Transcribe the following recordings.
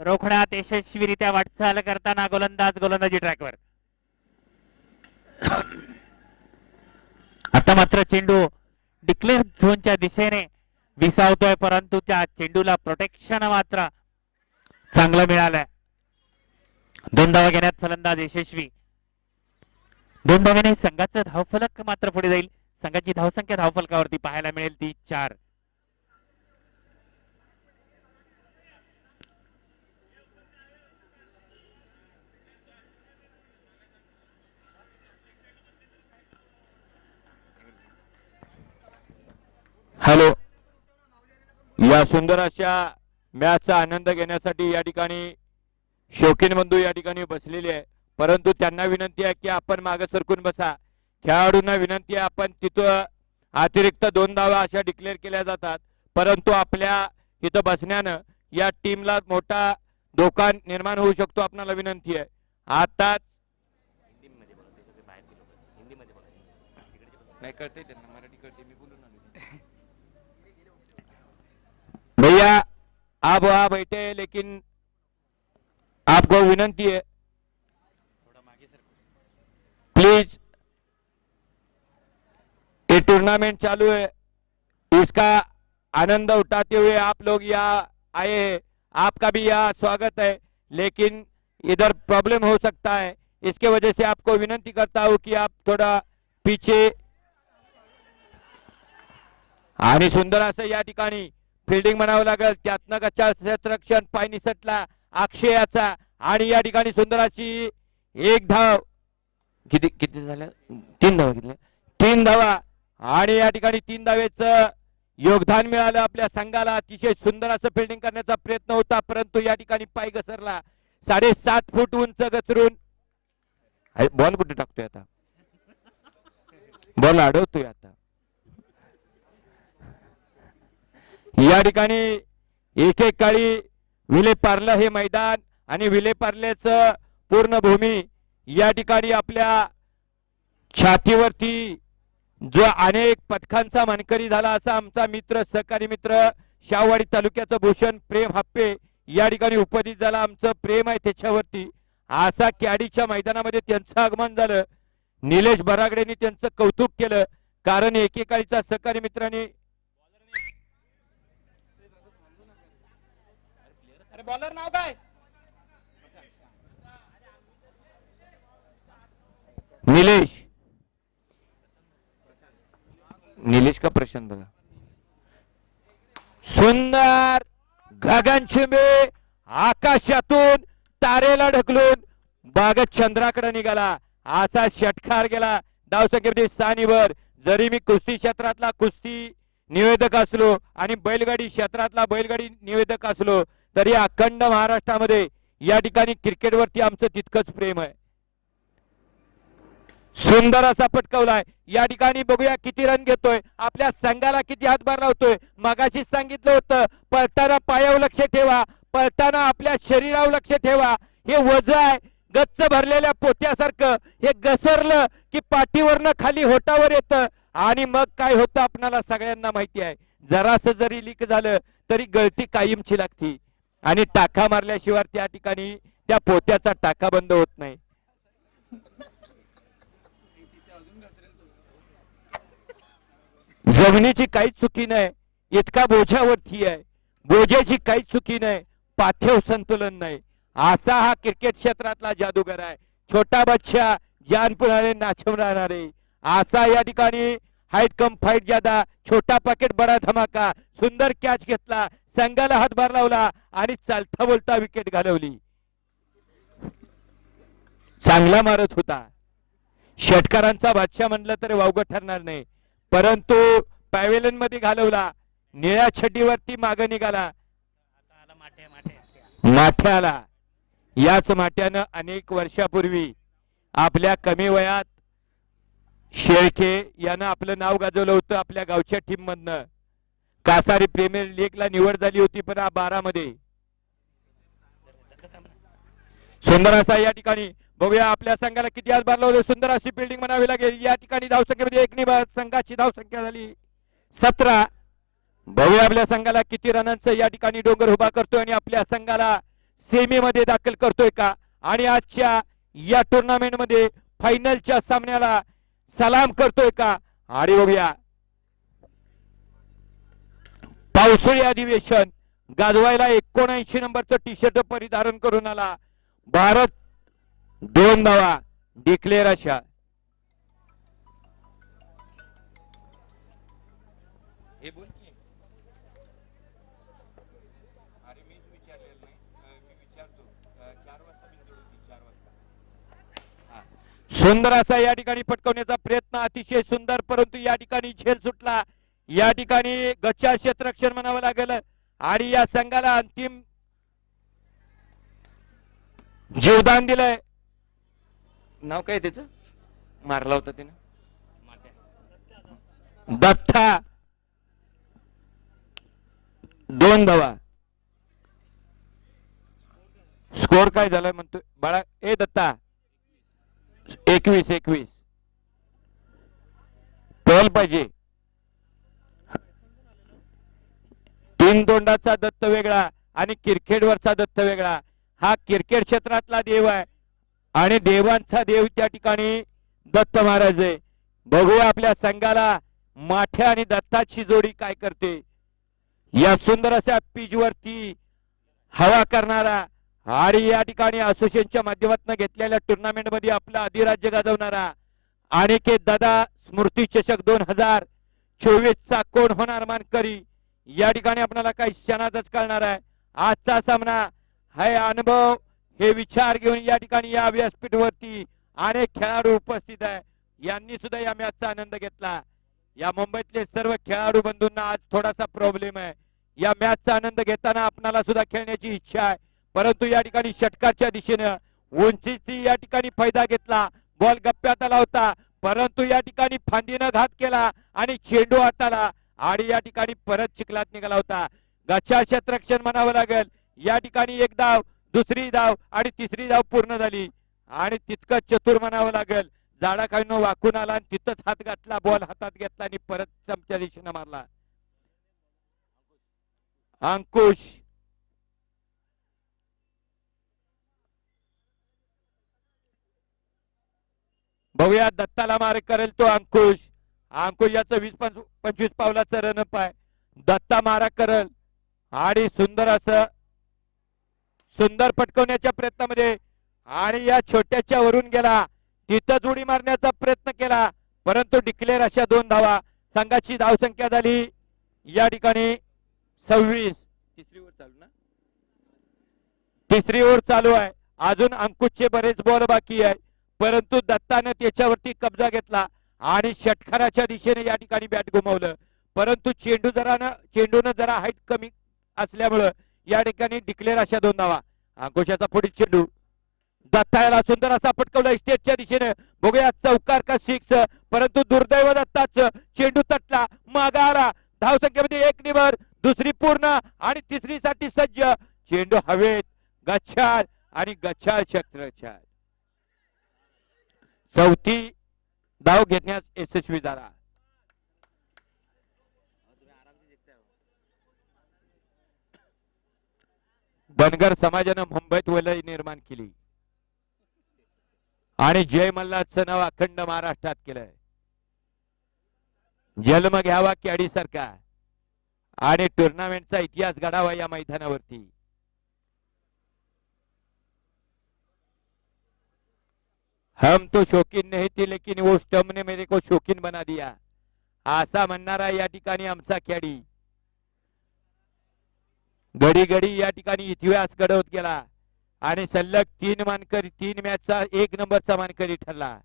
रोखण्यात यशस्वीरित्या वाटचाल करताना गोलंदाज गोलंदाजी ट्रॅकवर. आता मात्र चेंडू डिक्लेअर झोनच्या दिशेने विसावतोय, परंतु त्या चेंडूला प्रोटेक्शन मात्र चांगलं मिळालंय. 2 धावा घेण्यात फलंदाज यशस्वी. 2 धाव्याने संघाचं धावफलक मात्र पुढे जाईल. संघाची धावसंख्या धावफलकावरती पाहायला मिळेल ती 4. हॅलो, या सुंदर अशा मॅचचा आनंद घेण्यासाठी या ठिकाणी शौकीन बंधू या ठिकाणी बसलेले आहे, परंतु त्यांना विनंती आहे की आपण मागे सरकून बसा. खेळाडूंना विनंती आहे, आपण तिथं अतिरिक्त 2 धावा अशा डिक्लेअर केल्या जातात, परंतु आपल्या इथं बसण्यानं या टीमला मोठा धोका निर्माण होऊ शकतो. आपल्याला विनंती आहे आताच नाही कळते त्यांना मराठी कळते, मी बोलून आलो. भैया आप वहां बैठे, लेकिन आपको विनंती है प्लीज, ये टूर्नामेंट चालू है, इसका आनंद उठाते हुए आप लोग यहाँ आए हैं, आपका भी यहाँ स्वागत है, लेकिन इधर प्रॉब्लम हो सकता है, इसके वजह से आपको विनंती करता हूं कि आप थोड़ा पीछे. आणि सुंदर असं या ठिकाणी फिल्डिंग म्हणावं लागेल. त्यातनं गच्चा क्षेत्ररक्षण पाय निसटला अक्षयाचा, आणि या ठिकाणी सुंदर अशी 1 धाव. किती झाल्या? 3 धावा घेतल्या. 3 धावा, आणि या ठिकाणी 3 धावेचं योगदान मिळालं आपल्या संघाला. अतिशय सुंदर असं फिल्डिंग करण्याचा प्रयत्न होता, परंतु या ठिकाणी पाय घसरला. 7.5 फूट उंच घसरून बॉल कुठे टाकतोय आता? बॉल अडवतोय आता. या ठिकाणी एकेकाळी विलेपार्ले हे मैदान आणि विलेपार्लेचं पूर्ण भूमी या ठिकाणी आपल्या छातीवरती जो अनेक पदकांचा मानकरी झाला असा आमचा मित्र, सहकारी मित्र, शाहवाडी तालुक्याचं भूषण प्रेम हप्पे या ठिकाणी उपस्थित झाला. आमचं प्रेम आहे त्याच्यावरती. असा कॅडीच्या मैदानामध्ये त्यांचं आगमन झालं. निलेश बरागडेंनी त्यांचं कौतुक केलं, कारण एकेकाळीचा सहकारी मित्रांनी बॉलर नाव काय? निलेश. निलेश का प्रशांत बघा. सुंदर गगनचुंबी आकाशातून तारेला ढकलून बागत चंद्राकडे निघाला असा षटकार गेला. धावसंख्येमध्ये स्थानीवर. जरी मी कुस्ती क्षेत्रातला कुस्ती निवेदक असलो आणि बैलगाडी क्षेत्रातला बैलगाडी निवेदक असलो, तरी अखंड महाराष्ट्रामध्ये या ठिकाणी क्रिकेटवरती आमचं तितकंच प्रेम आहे. सुंदर असा पटकावलाय. या ठिकाणी बघूया किती रन घेतोय, आपल्या संघाला किती हातभार लावतोय. मगाशी सांगितलं होतं, पळताना पायावर लक्ष ठेवा, पळताना आपल्या शरीरावर लक्ष ठेवा. हे वज आहे गच्च भरलेल्या पोत्यासारखं, हे घसरलं की पाठीवरनं खाली होटावर येतं, आणि मग काय होतं आपणाला सगळ्यांना माहिती आहे. जरासं जरी लीक झालं तरी गळती कायमची लागती, आणि टाका मारल्याशिवाय त्या ठिकाणी त्या पोत्याचा टाका बंद होत नाही. जमिनीची काहीच चुकी नाही, इतका बोझ्यावरती आहे. बोझ्याची काहीच चुकी नाही, पाठ्यव संतुलन नाही. असा हा क्रिकेट क्षेत्रातला जादूगर आहे. छोटा बच्चा जान पुराणे नाचवणारे असा या ठिकाणी हाईट कम फाईट ज्यादा, छोटा पॉकेट बडा धमाका. सुंदर कॅच घेतला, संघाला हातभार लावला आणि चालता बोलता विकेट घालवली. चांगला मारत होता. षटकारांचा बादशाह म्हणलं तर वावगं ठरणार नाही, परंतु पॅव्हेलियन मध्ये घालवला. निळ्या छडीवरती मागे निघाला. माठ्याला. याच माठ्यानं अनेक वर्षापूर्वी आपल्या कमी वयात शेळके यानं आपलं नाव गाजवलं होतं आपल्या गावच्या टीम मधनं. कासारी प्रीमियर लीगला निवड झाली होती, पण 12 मध्ये. सुंदर असा या ठिकाणी बघूया आपल्या संघाला किती हातभार लावले. सुंदर अशी फिल्डिंग म्हणावी लागेल. या ठिकाणी धावसंख्येमध्ये एकनी संघाची धावसंख्या झाली 17. बघूया आपल्या संघाला किती रनांचं या ठिकाणी डोंगर उभा करतोय, आणि आपल्या संघाला सेमी मध्ये दाखल करतोय का आणि आजच्या या टुर्नामेंट मध्ये फायनलच्या सामन्याला सलाम करतोय का. आणि बघूया पावसाळी अधिवेशन गाजवायला 79 नंबरचं टी शर्ट परिधारण करून आला भारत. 2 धावा डिक्लेअर अशा. हे बोल की. अरे मीच विचारलेलं नाही, मी विचारतो 4 वाजता बिनजोड होती, 4 वाजता. सुंदर असा या ठिकाणी पटकवण्याचा प्रयत्न अतिशय सुंदर, परंतु या ठिकाणी झेल सुटला. या ठिकाणी गच्चा क्षेत्ररक्षण म्हणावं लागेल आणि या संघाला अंतिम जीवदान दिलंय. नाव काय त्याचं मारला होता त्यानं दत्ता. 2 धावा. स्कोर काय झालाय म्हणतोय बाळा ए दत्ता. 21 टोल पाहिजे. 3 तोंडाचा दत्त वेगळा आणि क्रिकेटवरचा दत्त वेगळा. हा क्रिकेट क्षेत्रातला देव आहे आणि देवांचा देव त्या ठिकाणी दत्त महाराज आहे. बघूया आपल्या संघाला माठ्या आणि दत्ताची जोडी काय करते. या सुंदर अशा पिच वरती हवा करणारा आणि या ठिकाणी असोसिएशनच्या माध्यमातून घेतलेल्या टुर्नामेंट मध्ये आपला अधिराज्य गाजवणारा अनिकेत दादा स्मृती चषक 2024 चा कोण होणार मानकरी या ठिकाणी आपल्याला काही क्षणातच कळणार आहे. आजचा सामना हे अनुभव हे विचार घेऊन या ठिकाणी या व्यासपीठावरती अनेक खेळाडू उपस्थित आहे. यांनी सुद्धा या मॅचचा आनंद घेतला. या मुंबईतले सर्व खेळाडू बंधूंना आज थोडासा प्रॉब्लेम आहे. या मॅचचा आनंद घेताना आपणाला सुद्धा खेळण्याची इच्छा आहे, परंतु या ठिकाणी षटकाच्या दिशेनं उंचीची या ठिकाणी फायदा घेतला. बॉल गप्प्यात आला होता, परंतु या ठिकाणी फांदीनं घात केला आणि चेंडू हाताला आणि या ठिकाणी परत चिखलात निघाला होता. गच्चा क्षेत्ररक्षण म्हणावं लागेल. या ठिकाणी 1 धाव, दुसरी धाव आणि तिसरी धाव पूर्ण झाली आणि तितकंच चतुर म्हणावं लागेल. झाडाखाली वाकून आला आणि तिथंच हात घातला, बॉल हातात घेतला आणि परत चमच्या दिशेनं मारला. अंकुश बघूया दत्ताला मार करेल तो अंकुश. अंकुश याचं 20-25 पावलाचं रनअप आहे. दत्ता मारा करल आणि सुंदर पटकवण्याच्या प्रयत्नामध्ये आणि या छोट्याच्या वरून गेला, तिथं उडी मारण्याचा प्रयत्न केला, परंतु डिक्लेअर अशा 2 धावा. संघाची धावसंख्या झाली या ठिकाणी 26. तिसरी ओव्हर चालू आहे. अजून अंकुशचे बरेच बॉल बाकी आहे, परंतु दत्ताने त्याच्यावरती कब्जा घेतला आणि षटकाराच्या दिशेने या ठिकाणी बॅट घुमवलं, परंतु चेंडूनं जरा हाईट कमी असल्यामुळं या ठिकाणी डिक्लेअर अशा 2 धावा. अंकुशाचा पुढील चेंडू दत्ताला सुंदर असा पटकवला स्टेजच्या दिशेने. बघूया चौकार का 6, परंतु दुर्दैव दत्ताचं चेंडू तटला, मागा आला. धावसंख्येमध्ये 1 निबर, दुसरी पूर्ण आणि तिसरीसाठी सज्ज. चेंडू हवेत, गच्छाल आणि गच्छाल क्षेत्ररक्षण. चौथी धाव घेण्यास यशस्वी झाला. धनगर समाजानं मुंबईत वलय निर्माण केली आणि जय मल्हारचं नाव अखंड महाराष्ट्रात केलंय. जन्म घ्यावा कॅडी सारखा आणि टुर्नामेंटचा इतिहास घडावा या मैदानावरती. हम तो शौकीन नहीं थे लेकिन वो स्टंप ने मेरे को शौकीन बना दिया, असा म्हणणारा या ठिकाणी आमचा खेळाडी घडी घडी या ठिकाणी इतिहास घडवत गेला आणि सलग 3 मानकरी 3 मॅचचा 1 नंबरचा मानकरी ठरला.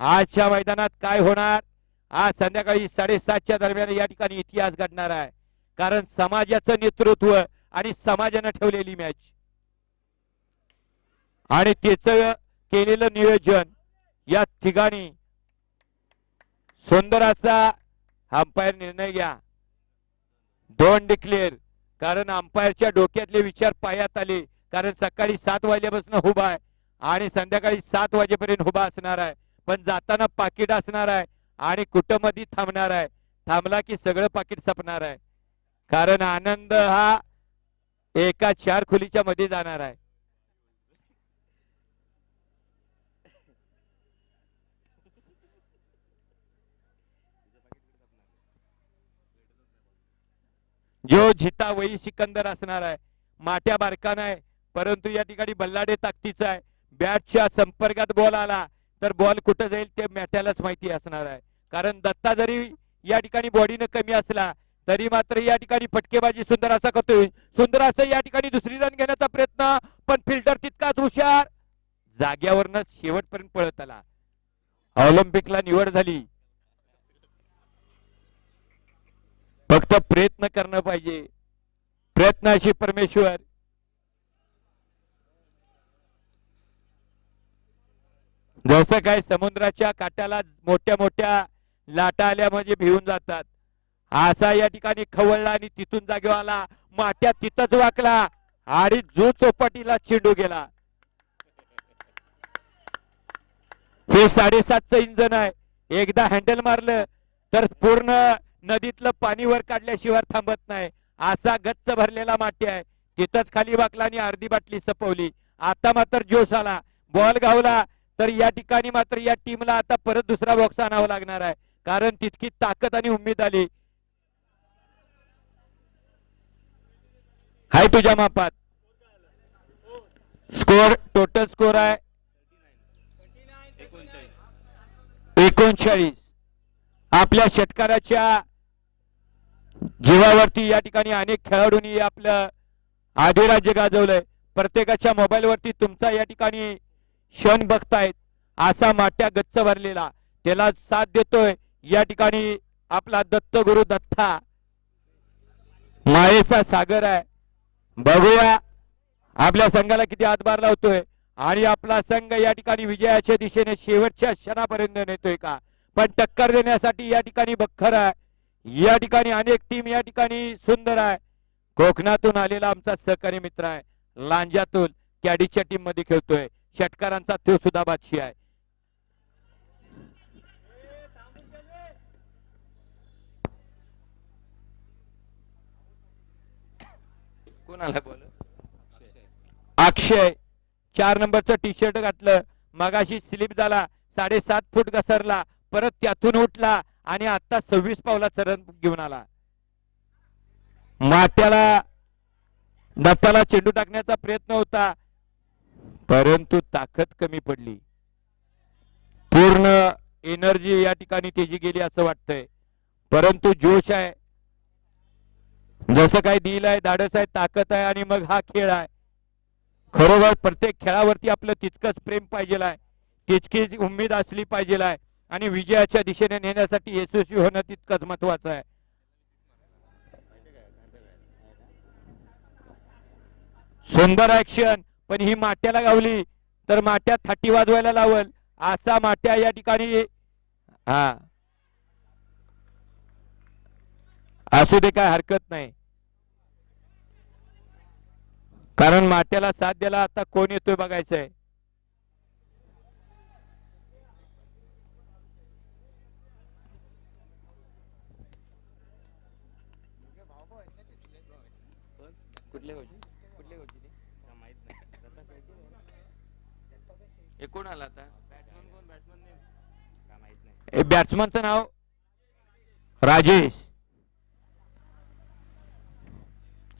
आजच्या मैदानात काय होणार, आज संध्याकाळी 7:30च्या दरम्यान या ठिकाणी इतिहास घडणार आहे, कारण समाजाचं नेतृत्व आणि समाजानं ठेवलेली मॅच आणि त्याचं केलेलं नियोजन या ठिकाणी सुंदर असा अंपायर निर्णय घ्या. 2 डिक्लेअर, कारण अंपायरच्या डोक्यातले विचार पायात आले, कारण सकाळी 7 वाजल्यापासून उभा आहे आणि संध्याकाळी 7 वाजेपर्यंत उभा असणार आहे, पण जाताना पाकिट असणार आहे आणि कुटुंबामध्ये थांबणार आहे. थांबला की सगळं पाकिट संपणार आहे, कारण आनंद हा एका 4 खोलीच्या मध्ये जाणार आहे. जो जिता वही सिकंदर असणार आहे. माट्या बारका नाही परंतु या ठिकाणी बल्लाडे ताकदीचा आहे. बॅटच्या संपर्कात बॉल आला तर बॉल कुठं जाईल ते मॅट्यालाच माहिती असणार आहे. कारण दत्ता जरी या ठिकाणी बॉडीनं कमी असला तरी मात्र या ठिकाणी फटकेबाजी सुंदर असा करतोय. सुंदर असं या ठिकाणी दुसरी रन घेण्याचा प्रयत्न पण फिल्डर तितकाच हुशार. जाग्यावरनं शेवटपर्यंत पळत आला. ऑलिम्पिकला निवड झाली. फक्त प्रयत्न करणं पाहिजे. प्रयत्नाशी परमेश्वर. जसं काय समुद्राच्या काठाला मोठ्या मोठ्या लाटा आल्या म्हणजे भिवून जातात असा या ठिकाणी खवळला आणि तिथून जागेवर आला. माट्या तिथंच वाकला आणि जो चौपाटीला चेंडू गेला. हे 7.5चं इंजन आहे. एकदा हँडल मारलं तर पूर्ण नदीतलं पाणी वर काढल्याशिवाय थांबत नाही. असा गच्च भरलेला माटी आहे. तिथंच खाली वाकला आणि अर्धी बाटली सपवली. आता मात्र जोश आला. बॉल गावला तर या ठिकाणी मात्र या टीमला आता परत दुसरा बॉक्स आणावा लागणार आहे. कारण तितकी ताकद आणि उमेद आली. हाय तुझ्या मापात स्कोर टोटल स्कोर आहे 39. आपल्या षटकाराच्या जीवावरती या ठिकाणी अनेक खेळाडूंनी आपलं अधिराज्य गाजवलंय. प्रत्येकाच्या मोबाईल वरती तुमचा या ठिकाणी क्षण बघतायत. असा माट्या गच्च भरलेला त्याला साथ देतोय या ठिकाणी आपला दत्तगुरु दत्ता. मायेचा सागर आहे. बघूया आपल्या संघाला किती हातभार लावतोय आणि आपला संघ या ठिकाणी विजयाच्या दिशेने शेवटच्या क्षणापर्यंत नेतोय का. पण टक्कर देण्यासाठी या ठिकाणी बखर आहे. या ठिकाणी अनेक टीम या ठिकाणी सुंदर आहे. कोकणातून आलेला आमचा सहकारी मित्र आहे. लांजातून कॅडीच्या टीम मध्ये खेळतोय. षटकारांचा तो सुद्धा बादशी आहे. कोणाला बोल अक्षय 4 नंबरचं टी शर्ट घातलं. मगाशी स्लिप झाला 7.5 फूट घसरला परत त्यातून उठला आणि आता 26 पावलाचा रन घेऊन आला. माट्याला दत्ताला चेंडू टाकण्याचा प्रयत्न होता परंतु ताकद कमी पडली. पूर्ण एनर्जी या ठिकाणी त्याची गेली असं वाटतंय. परंतु जोश आहे. जसं काय दिल आहे धाडस आहे ताकद आहे आणि मग हा खेळ आहे. खरोखर प्रत्येक खेळावरती आपलं तितकंच प्रेम पाहिजे आहे. तितकीच उमेद असली पाहिजे आहे आणि विजयाच्या दिशेने नेण्यासाठी यशस्वी होणं तितकंच महत्वाचं आहे. सुंदर ऍक्शन पण ही माट्याला गावली तर माट्या थाटी वाजवायला लावल असा माट्या या ठिकाणी हा असू दे काय हरकत नाही. कारण माट्याला साथ द्यायला आता कोण येतोय बघायचंय. कोण आला आता बॅट्समनचं नाव राजेश.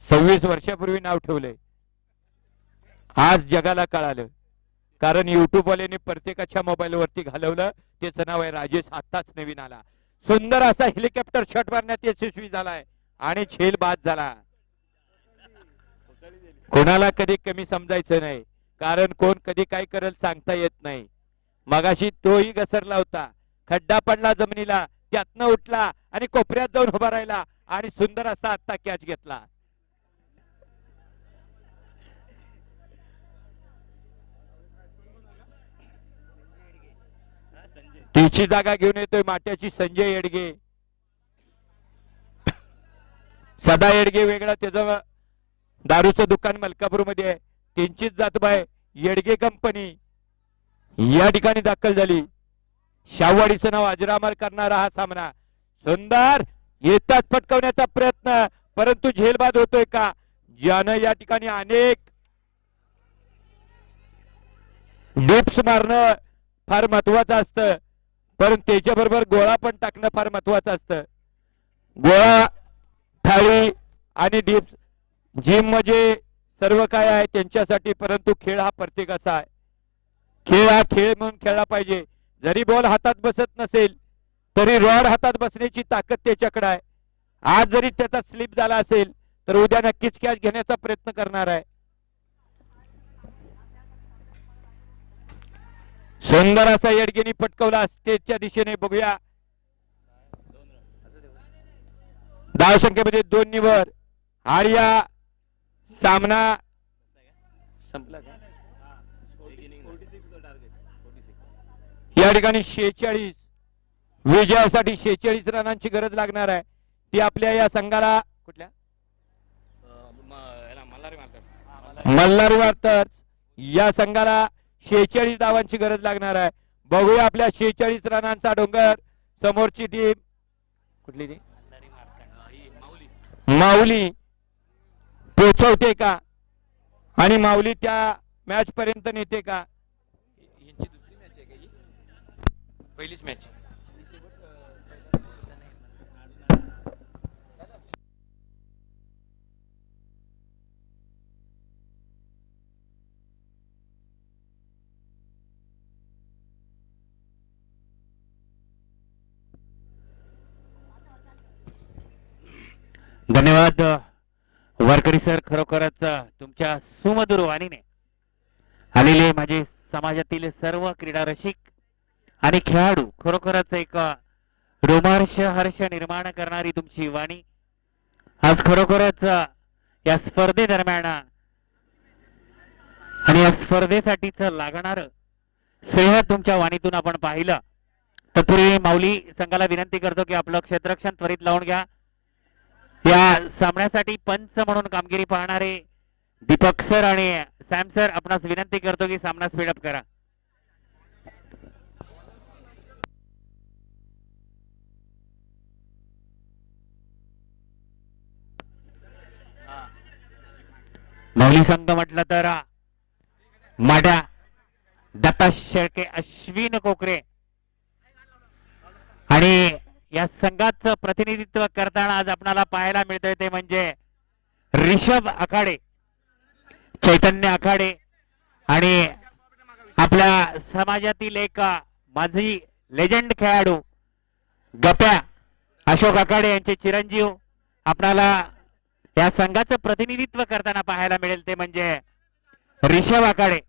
26 वर्षापूर्वी नाव ठेवलंय. आज जगाला कळालं कारण युट्यूब वाल्याने प्रत्येकाच्या मोबाईल वरती घालवलं. त्याचं नाव आहे राजेश. आताच नवीन आला. सुंदर असा हेलिकॉप्टर शॉट मारण्यात यशस्वी झालाय आणि झेल बाद झाला. कोणाला कधी कमी समजायचं नाही कारण कोण कधी काय करेल सांगता येत नाही. मगाशी तोही घसरला होता. खड्डा पडला जमिनीला त्यातनं उठला आणि कोपऱ्यात जाऊन उभा राहिला आणि सुंदर असा आता कॅच घेतला. तिची जागा घेऊन येतोय माट्याची संजय येडगे. सदा येडगे वेगळा त्याचं दारूचं दुकान मलकापूर मध्ये आहे. त्यांचीच जातबाय येडगे कंपनी या ठिकाणी दाखल झाली. शाहवाडीचं नाव अजरामर करणारा हा सामना. सुंदर येतात फटकवण्याचा प्रयत्न परंतु झेलबाद होतोय का. ज्यानं या ठिकाणी अनेक डिप्स मारणं फार महत्वाचं असतं पण त्याच्याबरोबर गोळा पण टाकणं फार महत्वाचं असतं. गोळा थाळी आणि जिम म्हणजे सर्व काय आहे त्यांच्यासाठी, परंतु खेळ हा प्रत्येकाचा आहे. खेळ हा खेळ म्हणून खेळला पाहिजे. जरी बॉल हातात बसत नसेल तरी रॉड हातात बसण्याची ताकद त्याच्याकडे आहे. आज जरी त्याचा स्लिप झाला असेल तर उद्या नक्कीच कॅच घेण्याचा प्रयत्न करणार आहे. सुंदर असा येडगेनी पटकवला स्टेजच्या दिशेने. बघूया धाव संख्येमध्ये 2 निवड. आर्या सामना संपला का? या ठिकाणी 46 विजयासाठी 46 रनांची गरज लागणार आहे. ती आपल्या या संघाला कुठल्या मल्हारी वार्तर्स या संघाला 46 धावांची गरज लागणार आहे. बघूया आपल्या 46 रनांचा डोंगर समोरची टीम कुठली ती माऊली पोचवते का आणि माऊली त्या मॅच पर्यंत नेते का? यांची दुसरी मॅच आहे का ही? पहिलीच मॅच. धन्यवाद वारकरी सर. खरोखरच तुमच्या सुमधुर वाणीने आलेले माझे समाजातील सर्व क्रीडा रसिक आणि खेळाडू, खरोखरच एक रोमार्श हर्ष निर्माण करणारी तुमची वाणी आज खरोखरच या स्पर्धेदरम्यान आणि या स्पर्धेसाठीच लागणार श्रेय तुमच्या वाणीतून आपण पाहिलं. तत्पूर्वी माऊली संघाला विनंती करतो की आपलं क्षेत्ररक्षण त्वरित लावून घ्या. या सामन्यासाठी पंच म्हणून कामगिरी पाहणारे दीपक सर आणि सॅम सर आपणास विनंती करतो की सामना स्पीडअप करा. माऊली संघ म्हटलं तर माड्या दत्ता शेळके, अश्विन कोकरे आणि या संघाचं प्रतिनिधित्व करताना आज आपल्याला पाहायला मिळतंय ते म्हणजे ऋषभ आखाडे, चैतन्य आखाडे आणि आपल्या समाजातील एक माजी लेजंड खेळाडू गप्या अशोक आखाडे यांचे चिरंजीव आपल्याला या संघाचं प्रतिनिधित्व करताना पाहायला मिळेल ते म्हणजे ऋषभ आखाडे.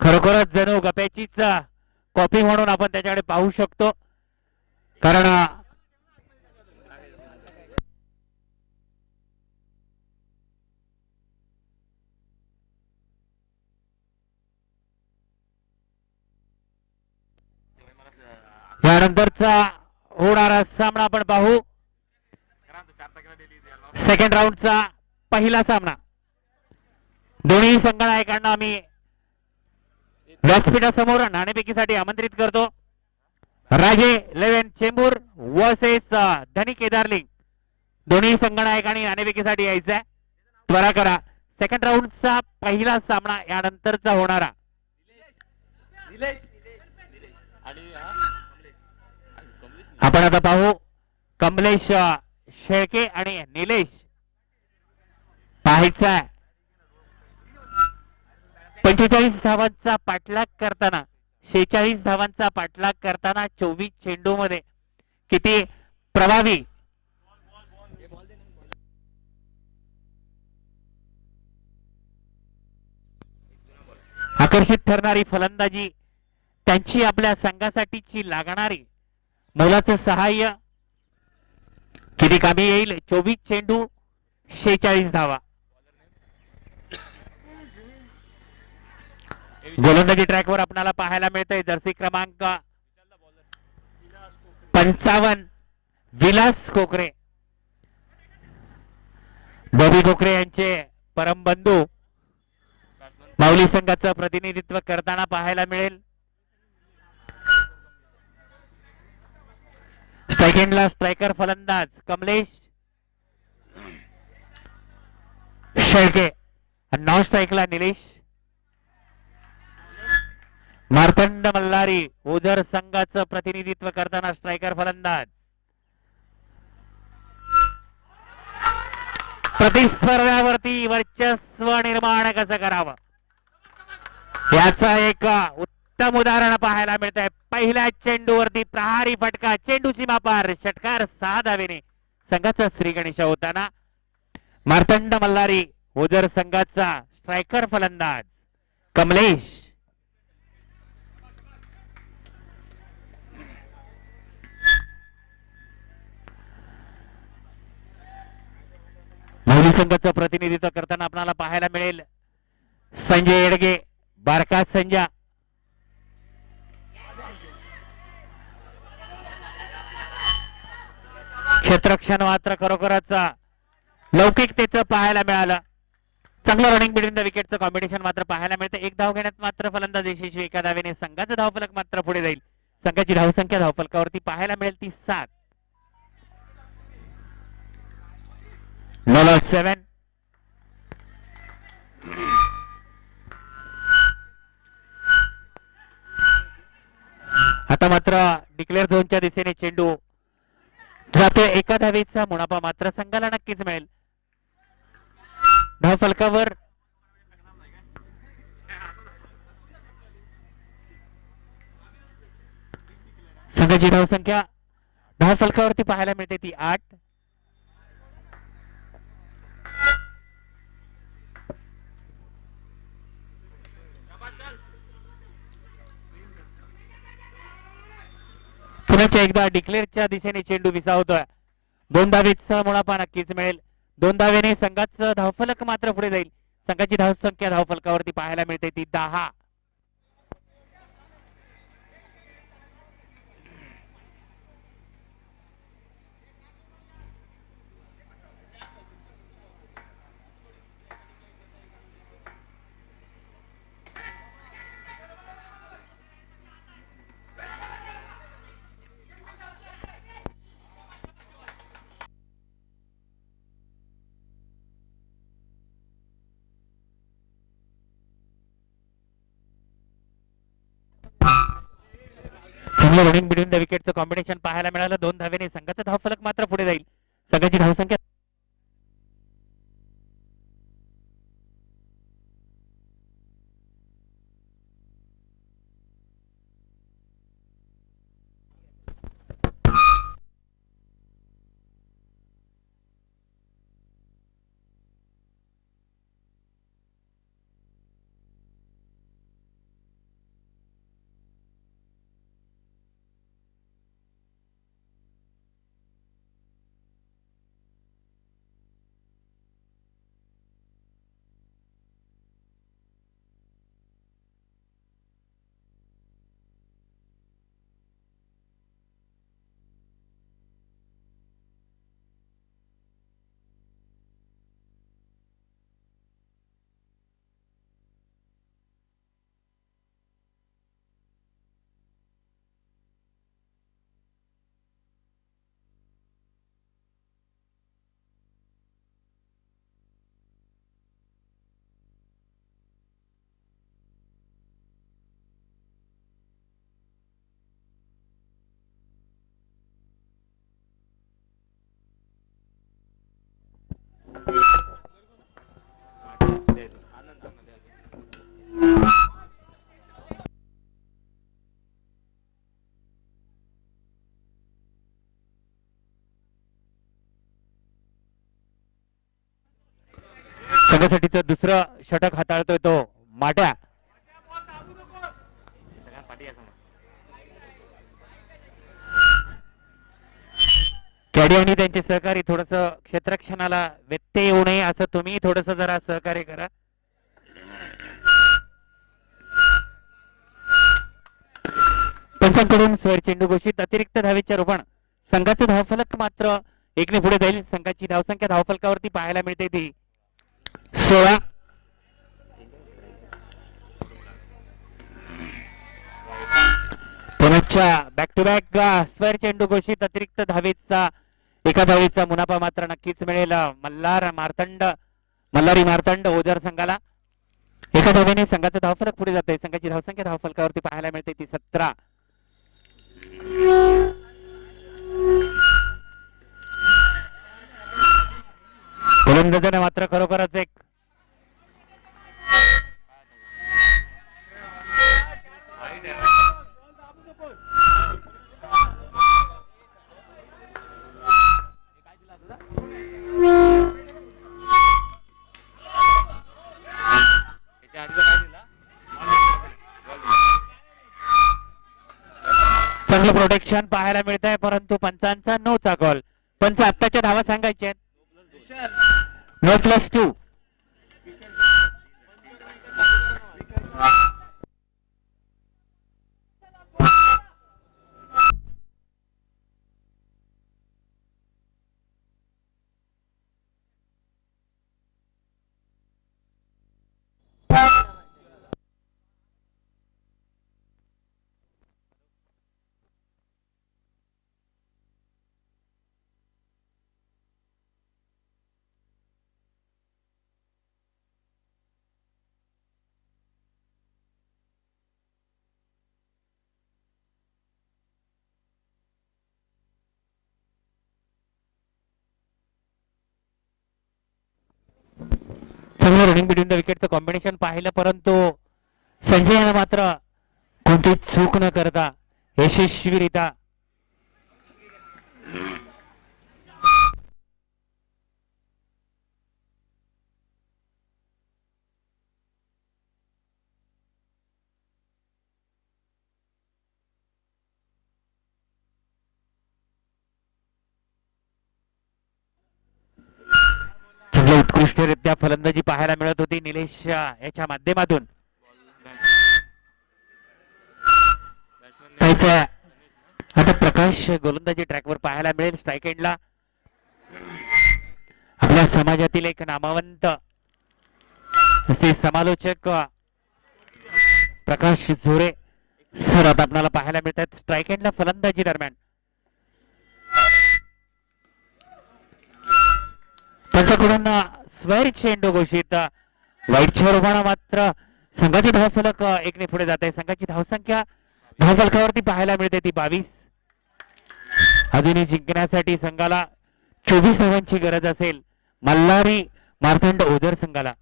खरोखरच जणू गप्याचीच कॉपी म्हणून आपण त्याच्याकडे पाहू शकतो, कारण यानंतरचा होणारा सामना आपण पाहू. सेकंड राऊंडचा पहिला सामना. दोन्ही संघनायकांना आम्ही व्यासपीठासमोर नाणेफेकीसाठी आमंत्रित करतो. राजे 11 चेंबूर वर्सेस धनी केदारलिंग. दोन्ही संघनायकांनी नाणेफेकीसाठी यायचं आहे, त्वरा करा. सेकंड राऊंडचा पहिला सामना यानंतरचा होणारा. आपण आता पाहू कमलेश शेळके आणि निलेश पाहायचा 45 धावांचा पाठलाग करताना 46 धावांचा पाठलाग करताना 24 चेंडू मध्ये किती प्रभावी आकर्षित ठरणारी फलंदाजी, त्यांची आपल्या संघासाठीची लागणारी मोलाचं सहाय्य किती कामी येईल. 24 चेंडू 46 धावा. गोलंदाजी ट्रॅकवर आपल्याला पाहायला मिळतंय जर्सी क्रमांक 55 विलास कोकरे. बॉबी कोकरे यांचे परमबंधू माऊली संघाचं प्रतिनिधित्व करताना पाहायला मिळेल. स्ट्रायकेंडला स्ट्रायकर फलंदाज कमलेश शेळके, नॉन स्ट्राईकला निलेश. मार्तंड मल्हारी ओझर संघाचं प्रतिनिधित्व करताना स्ट्रायकर फलंदाज. प्रतिस्पर्ध्यावरती वर्चस्व निर्माण कसं करावं याचा एक उत्तम उदाहरण पाहायला मिळतंय. पहिल्या चेंडूवरती प्रहारी फटका, चेंडू सीमा पार, षटकार 6 धावेने संघाचा श्री गणेश होताना मार्तंड मल्हारी ओझर संघाचा स्ट्रायकर फलंदाज कमलेश. महिला संघाचं प्रतिनिधित्व करताना आपल्याला पाहायला मिळेल संजय येडगे, बारका संजय. क्षेत्रक्षण मात्र खरोखरच लौकिकतेचं पाहायला मिळालं. चांगलं रनिंग बिटवीन द विकेटचं कॉम्बिनेशन मात्र पाहायला मिळतं. एक धाव घेण्यात मात्र फलंदाज यशस्वी, एका धावेने संघाचा धावफलक मात्र पुढे जाईल. संघाची धावसंख्या धावफलकावरती पाहायला मिळेल ती 7. 7. आता मात्र डिक्लेअर झोनच्या दिशेने चेंडू जातोय. एका धावेचा मुनाफा मात्र संघाला नक्कीच मिळेल. धावफलकावर संघाची धावसंख्या धावफलकावरती पाहायला मिळते ती 8. पुन्हा एकदा डिक्लेअरच्या दिशेने चेंडू विसावतोय. 2 धावेचा मुनाफा नक्कीच मिळेल. 2 धावेने संघाचं धावफलक मात्र पुढे जाईल. संघाची धावसंख्या धावफलकावरती पाहायला मिळते ती 10. रनिंग बिटवीन द विकेटचं कॉम्बिनेशन पाहायला मिळालं. 2 धावेने संघाचा धावफलक मात्र पुढे जाईल. संघाची धावसंख्या संघासाठीचं दुसरं षटक हाताळतोय तो माट्या. कॅडी आणि त्यांचे सहकारी थोडस क्षेत्रक्षणाला व्यत्यय येऊ नये असं तुम्ही थोडस जरा सहकार्य करा. पंचांकडून स्वर चेंडू घोषित. अतिरिक्त धावेचे रोपण. संघाचं धावफलक मात्र 1 ने पुढे जाईल. संघाची धावसंख्या धावफलकावरती पाहायला मिळते ती 16. पुण्याच्या बॅक टू बॅक स्वर चेंडू घोषित. अतिरिक्त धावेचा एका धावेचा मुनाफा मात्र नक्कीच मिळेल. मल्हारी मार्तंड ओझर संघाला. एका धावेने संघाचं धावफलक पुढे जातोय. संघाची धावसंख्या धावफलकावरती पाहायला मिळते ती 17. गोलंदाजाने मात्र खरोखरच एक चांगलं प्रोटेक्शन पाहायला मिळत आहे, परंतु पंचांचा नोचा कॉल. पंच आत्ताच्या धावा सांगायच्या नो +2. चांगलं रनिंग बिटवीन द विकेटचं कॉम्बिनेशन पाहिलं, परंतु संजय यानं मात्र कोणती चूक न करता यशस्वीरित्या चांगलं उत्कृष्टरित्या फलंदाजी पाहायला मिळत होती निलेश याच्या माध्यमातून. त्याचा आता प्रकाश गोलंदाजी ट्रॅकवर पाहायला मिळेल स्ट्राईक एंडला. आपल्या समाजातील एक नामवंत असे समालोचक प्रकाश झोरे सर आता आपल्याला पाहायला मिळतात स्ट्राईक एंडला फलंदाजी दरम्यान. त्यांच्याकडून स्वैर चेंडू घोषित. वाईटच्या रूपाने मात्र संघाची धावफलक एकने पुढे जात आहे. संघाची धावसंख्या धावफलकावरती पाहायला मिळते ती 22. अजूनही जिंकण्यासाठी संघाला 24 धावांची गरज असेल मल्हारी मार्तंड ओझर संघाला.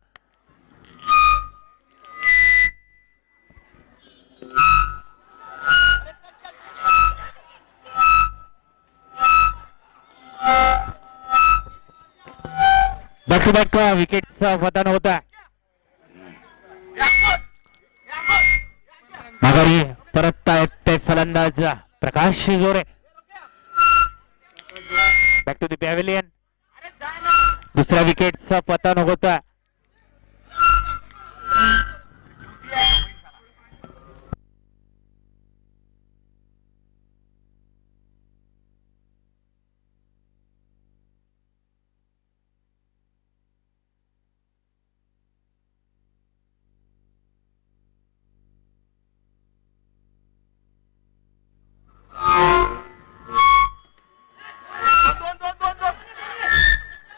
बॅक टू बॅक विकेटचा पतन होता. माघारी परत फलंदाज Prakash Jore. Back to the pavilion. दुसऱ्या विकेटचा पतन होता.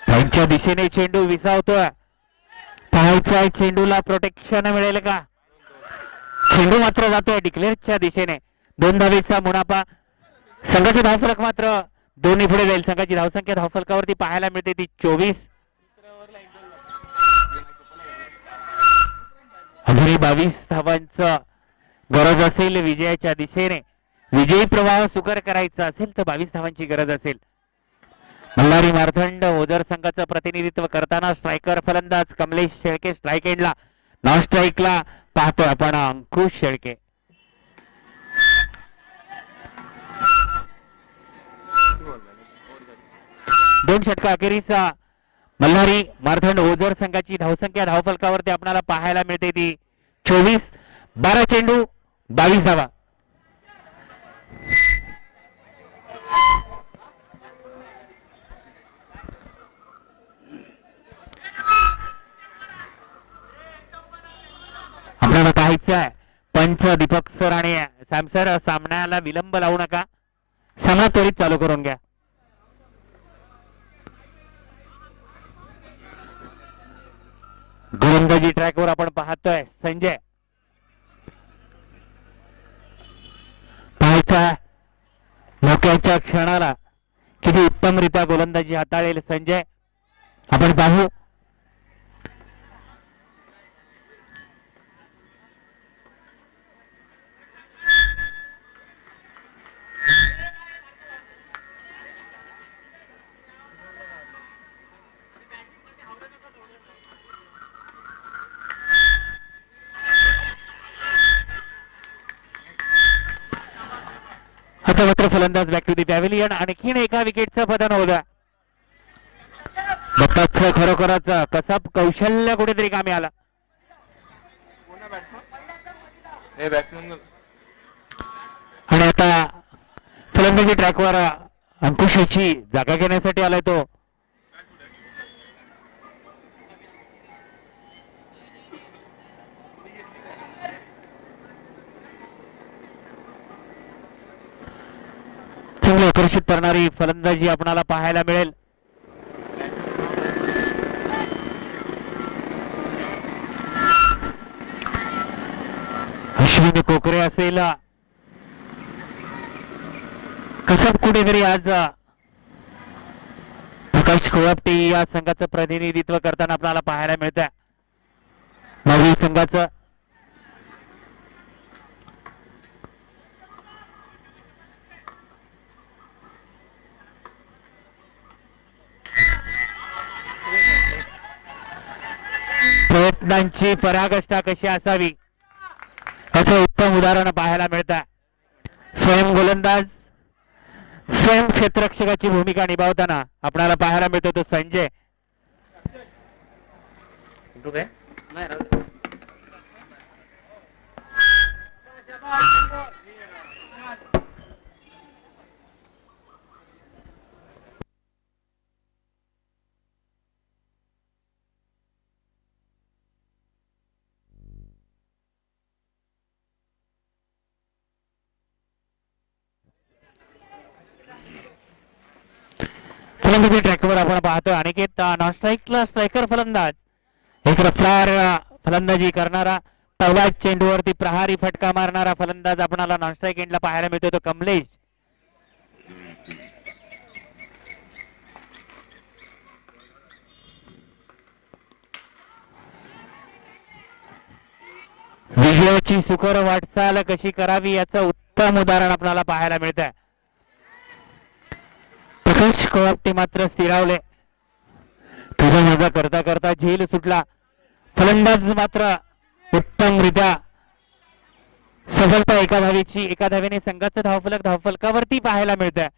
त्यांच्या दिशेने चेंडू विसावतोय. पाहायचा चेंडूला प्रोटेक्शन मिळेल का. चेंडू मात्र जातोय डिक्लेअरच्या दिशेने. 2 धावेचा मुनाफा. संघाची धावफलक मात्र दोन्ही पुढे जाईल. संघाची धावसंख्या धावफलकावरती पाहायला मिळते ती 24. अजूनही 22 धावांचं गरज असेल विजयाच्या दिशेने. विजयी प्रवाह सुकर करायचा असेल तर 22 धावांची गरज असेल. मल्हारी मार्तंड ओझर संघाचं प्रतिनिधित्व करताना स्ट्रायकर फलंदाज कमलेश शेळके स्ट्राईक एंडला. नॉन स्ट्राईकला पाहतोय आपण अंकुश शेळके. दोन षटका अखेरीस मल्हारी मार्तंड ओझर संघाची धावसंख्या धावफलकावरती आपल्याला पाहायला मिळते ती 24. 12 चेंडू 22 धावा. आपल्याला पाहायचं आहे पंच दीपक सर आणि सॅम सर सामन्याला विलंब लावू नका. सामना त्वरित चालू करून घ्या. गोलंदाजी ट्रॅकवर आपण पाहतोय संजय. पाहायचा मोक्याच्या क्षणाला किती उत्तमरित्या गोलंदाजी हाताळेल संजय. आपण पाहू आता मात्र फलंदाज बॅक टू दी पॅव्हिलियन. आणखीन एका विकेटचं पतन होतं. दत्ताचं खरोखरच कसब कौशल्य कुठेतरी कामी आलं. आणि आता फलंदाजी ट्रॅकवर अंकुशाची जागा घेण्यासाठी आलाय तो. चांगली आकर्षित करणारी फलंदाजी आपणाला पाहायला मिळेल. अश्विनी कोकरे असेल, कसब कुठेतरी आज प्रकाश खोळापटे या संघाचं प्रतिनिधित्व करताना आपल्याला पाहायला मिळतं. नववी संघाचं प्रयत्नांची पराकाष्ठा कशी असावी याचं उत्तम उदाहरण पाहायला मिळतं. स्वयं गोलंदाज, स्वयं क्षेत्ररक्षकाची भूमिका निभावताना आपल्याला पाहायला मिळतो तो संजय. फलंदाजी ट्रॅकवर आपण पाहतो अनिकेत नॉन स्ट्राईकला स्ट्रायकर फलंदाज, एक रफ्तार फलंदाजी करणारा, पहिल्या चेंडूवरती प्रहारी फटका मारणारा फलंदाज आपल्याला नॉन स्ट्राईक एंडला पाहायला मिळतो तो कमलेश. विजयाची सुखर वाटचाल कशी करावी याचं उत्तम उदाहरण आपल्याला पाहायला मिळतं. प्रकाश कोळापटे मात्र स्थिरावले. तुझा माझा करता करता झेल सुटला. फलंदाज मात्र उत्तमरित्या सफलता एका धावेने संघाचं धावफलकावरती पाहायला मिळतं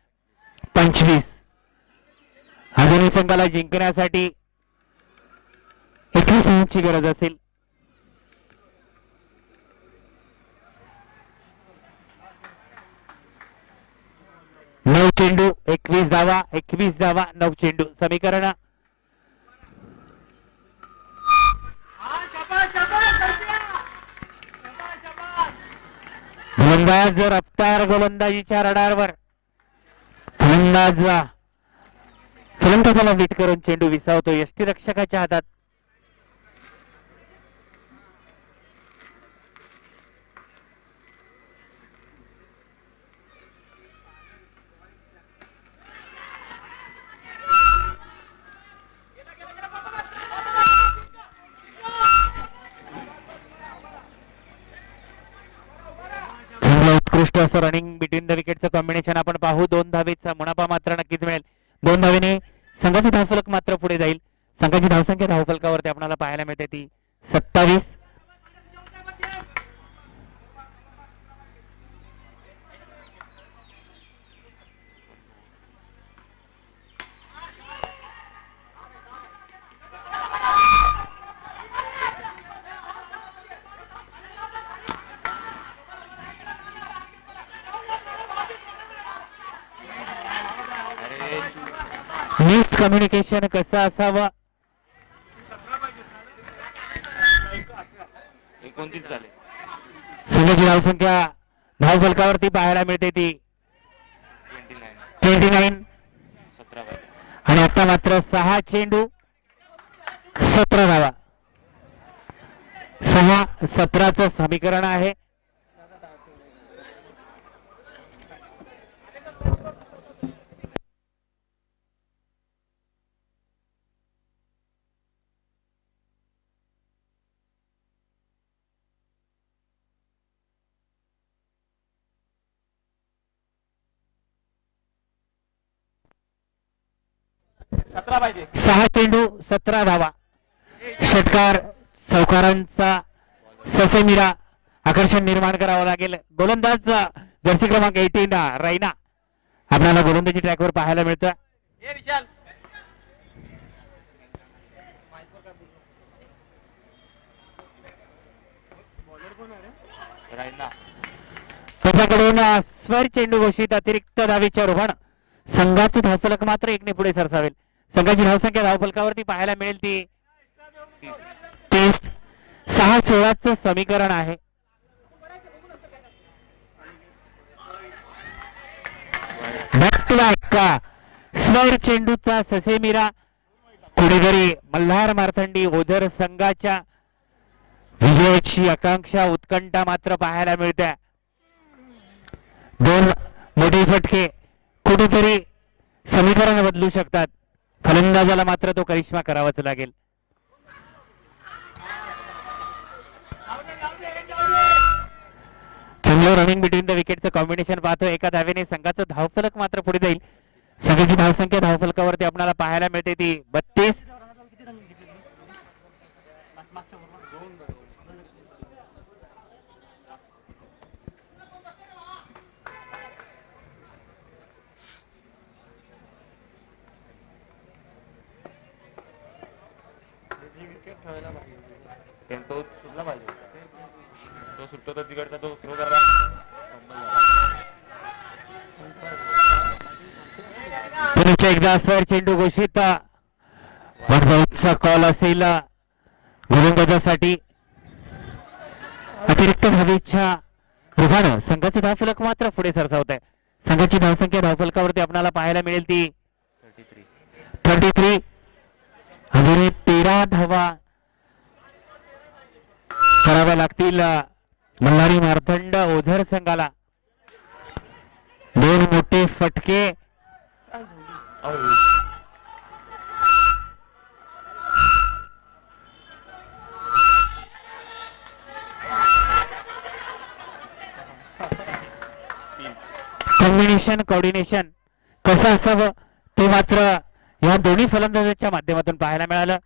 25. अजूनही संघाला जिंकण्यासाठी 21 रनची गरज असेल. नऊ चेंडू 21 धावा, 21 धावा 9 चेंडू समीकरण. गोलंदाज रफ्तार गोलंदाजीच्या रडारवर, फलंदाजाला हिट करून चेंडू विसावतो यष्टीरक्षकाच्या हातात. उत्कृष्ट असं रनिंग बिटवीन द विकेटचं कॉम्बिनेशन आपण पाहू. 2 धावेचा मुनाफा मात्र नक्कीच मिळेल. 2 धावेने संघाचा धावफलक मात्र पुढे जाईल. संघाची धावसंख्या धावफलकावरती आपल्याला पाहायला मिळते ती 27. कम्युनिकेशन कसं असावं, 29 झाले. संघाची धावसंख्या धावफलकावरती पाहायला मिळते ती 29. 17 आणि आता मात्र 6 चेंडू 17 धावा. 6-17चं समीकरण आहे. 6 चेंडू 17 धावा. षटकार चौकारांचा ससेमिरा आकर्षण निर्माण करावं लागेल. गोलंदाज जर्सी क्रमांक 18 रैना आपल्याला गोलंदाजी ट्रॅकवर पाहायला मिळतोय. रायना त्याच्याकडून स्वर चेंडू घोषित. अतिरिक्त धावेच्या रोहन संघाचे धावफलक मात्र 1 पुढे सरसावेल. संघाची धावसंख्या धावफलकावरती पाहायला मिळेल ती 30. 6-16 समीकरण आहे. स्वर चेंडूचा ससेमिरा कुठेतरी मल्हार मार्थंडी ओझर संघाच्या विजयाची आकांक्षा उत्कंठा मात्र पाहायला मिळते. 2 मोठे फटके कुठेतरी समीकरण बदलू शकतात. फलंदाजाला मात्र तो करिश्मा करावाच लागेल. चांगलं रनिंग बिटवीन द विकेटचं कॉम्बिनेशन पाहतो. एका धावेने संघाचं धावफलक मात्र पुढे जाईल. संघाची धावसंख्या धावफलकावरती आपल्याला पाहायला मिळते ती 32. तो सुटला पाहिजे होता. तो सुटतो तर तिकडचा तो थ्रो करा. पुन्हा एकदा स्वर चेंडू घोषित. कॉल असेल गोलंदाजासाठी. अतिरिक्त धावेच्या रुपानं संघाचे धावफलक मात्र पुढे सरसावत आहे. संघाची धावसंख्या धावफलकावरती आपल्याला पाहायला मिळेल ती 33. अजूनही 13 धावा कराव्या लागतील मल्हारी मार्तंड ओझर संघाला. 2 मोठे फटके कॉम्बिनेशन कोऑर्डिनेशन कसं असावं ते मात्र या दोन्ही फलंदाजांच्या माध्यमातून पाहायला मिळालं.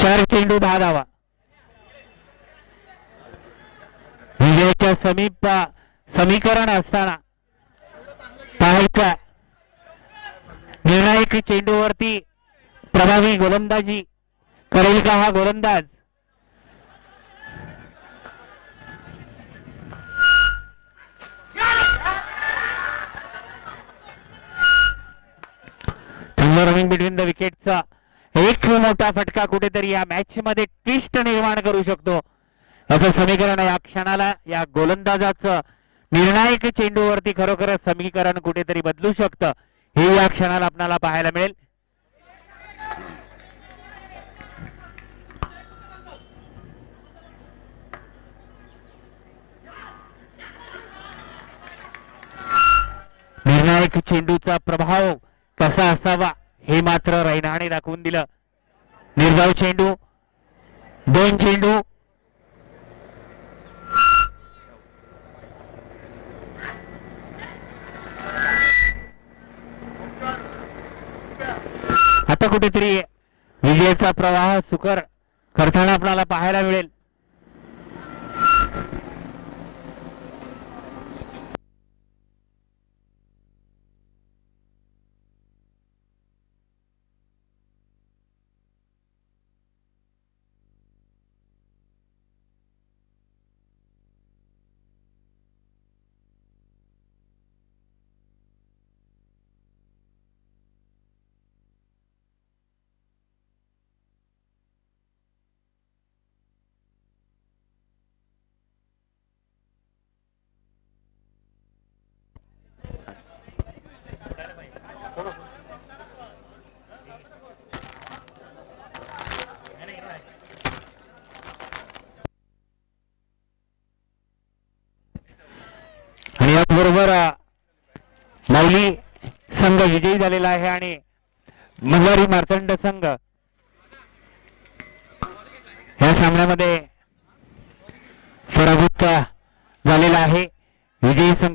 4 चेंडू 10 धावा. विजयाच्या समीप समीकरण असताना पाहायचं निर्णायक चेंडूवरती प्रभावी गोलंदाजी करेल का हा गोलंदाज. रनिंग बिटवीन द विकेटचा एक मोठा फटका कुठेतरी या मॅच मध्ये ट्विस्ट निर्माण करू शकतो. याचं समीकरण या क्षणाला या गोलंदाजाचं निर्णायक चेंडूवरती खरोखरच समीकरण कुठेतरी बदलू शकतं हे या क्षणाला आपल्याला पाहायला मिळेल. निर्णायक चेंडूचा प्रभाव कसा असावा हे मात्र रैनाने दाखवून दिलं. निर्धाव चेंडू 2 चेंडू आता कुठेतरी विजयाचा प्रवाह सुकर करताना आपल्याला पाहायला मिळेल. आणि याचबरोबर माऊली संघ विजयी झालेला आहे आणि मल्हारी मार्तंड संघ या सामन्यामध्ये पराभूत झालेला आहे. विजयी संघ